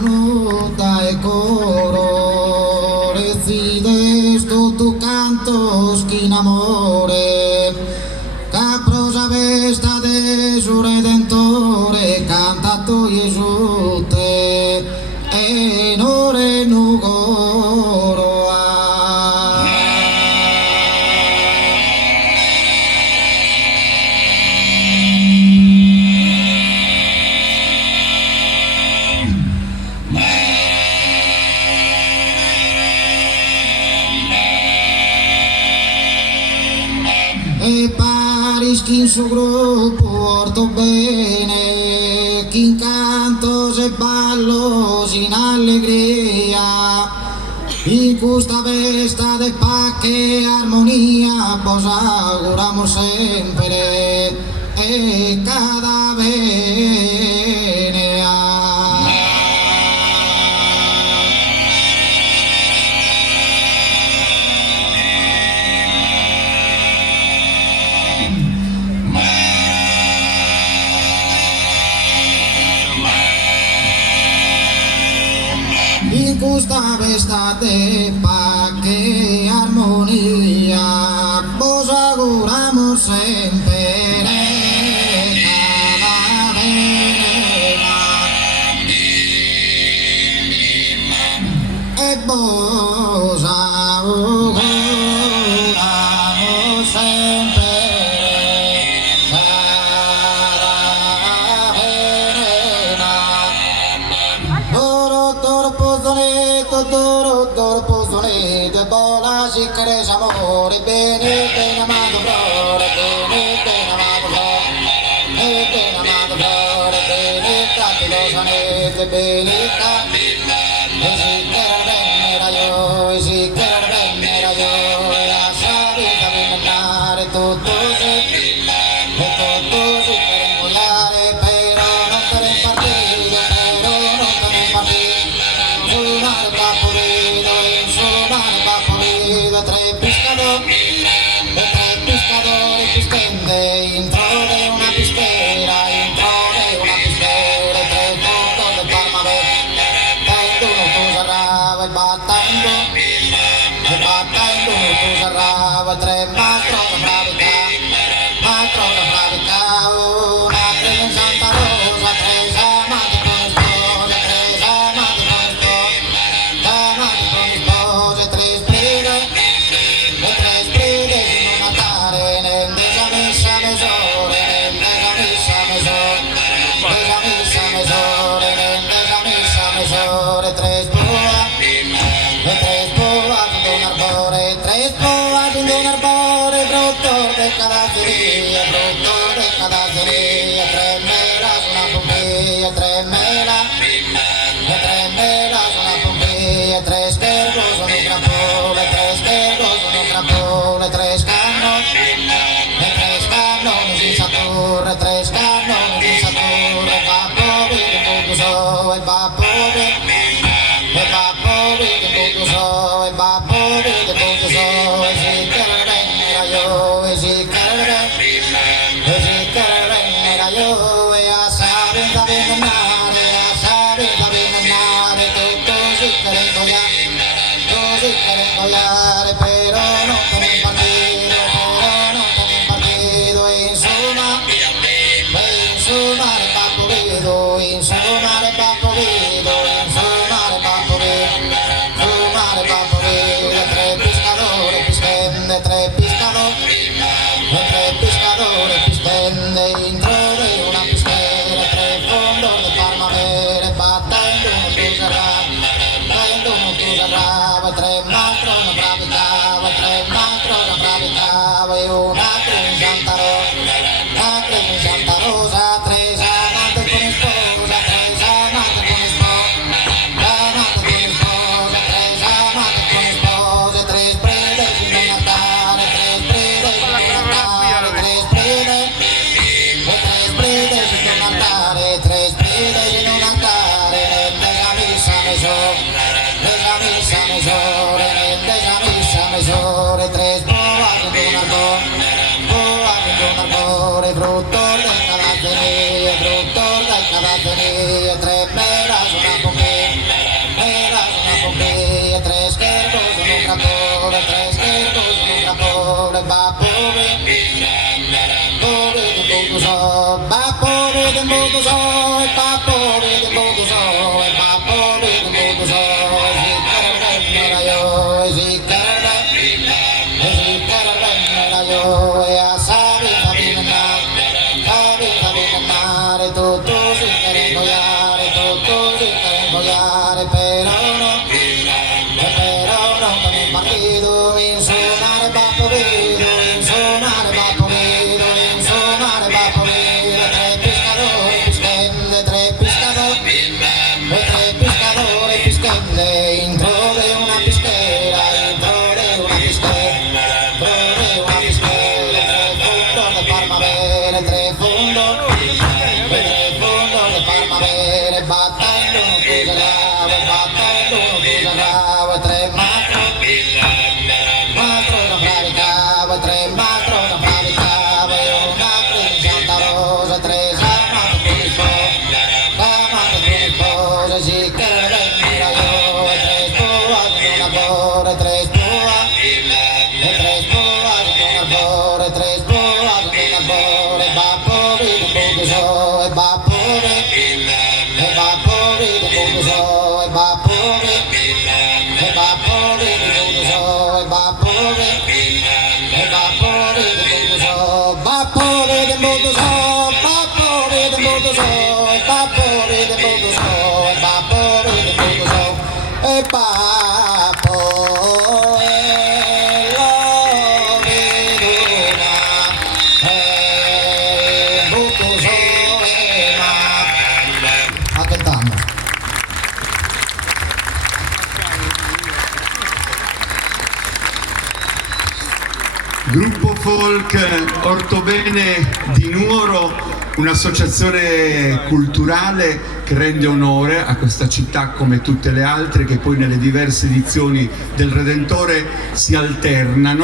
Nota e coro, decides tu cantos che in amore, capro vesta de su redentore, canta tu Gesù te, e nore nugoro e paris che in suo gruppo orto bene, che in cantos e ballos in allegria, in questa vesta de pace e armonia, vos auguramos sempre e cada venea. In questa vesta de pace e armonia, vos auguramos sempre cada venera, e vos auguramos sempre cada venera. Toro pozzolete, bola si cresce amore, bene, ben amato flore, bene, ben amato flore, ben amato flore, bene, cattivo sonete, bene, cattivo, e si chiede bene era io, e si chiede bene era io, e la sabita di mandare tutto si, e tutto si per ingoiare, però non per impartire, però non per impartire. Tre pescatori pistende, intro de una pischera, tre fotos de Parma, tengo uno tu sarrava, e battendo uno tu sarrava, tre mastro da bravica, una tre in Santa Rosa, tre amati con spose, tre spire, pero no tenéis partido, en su mare papo vido, en su mare papo vido, tre pescadores pistende, tre pescadores pistende, intro de una pischera, tre fondos de Parma vere, battendo uno tu sarrava, tre mastro non bravicava, e una tre in Santa Rosa, tre amate con sposa, tre amate con spose, tre sprede in un altare, tre sprede in un altare, tre sprede in un altare, nella missa mesore, tre sposi in un arbore, frutto del calazzeria, tre mela su una molto so, e pappo vede molto so, e pappo vede molto so, si carrera io, si carrera io, e a sabi camminare, tutto si carengoiare, però non con il partito, in suonare pappo vedo, in suonare pappo vedo, in suonare pappo vedo, tre pescatori pischende, intro di una pischera, tre fondo del Parmavere, battendo chiusa grave, tre macro da pravicava, tre macro da pravicava, e una Santa Rosa, tre chiamate con il sposo, si carrera io, e tre sposi non lavoro, e tre sposi non lavoro, e tre sposi non lavoro, e babbo vede molto so, e babbo vede molto so, e babbo vede molto so, e babbo vede molto so, babbo vede molto so, e babbo vede molto so, e babbo vede molto so, e babbo lo vedo molto so, ma cantando. Gruppo folk Ortobene di Nuoro, un'associazione culturale che rende onore a questa città come tutte le altre, che poi nelle diverse edizioni del Redentore si alternano.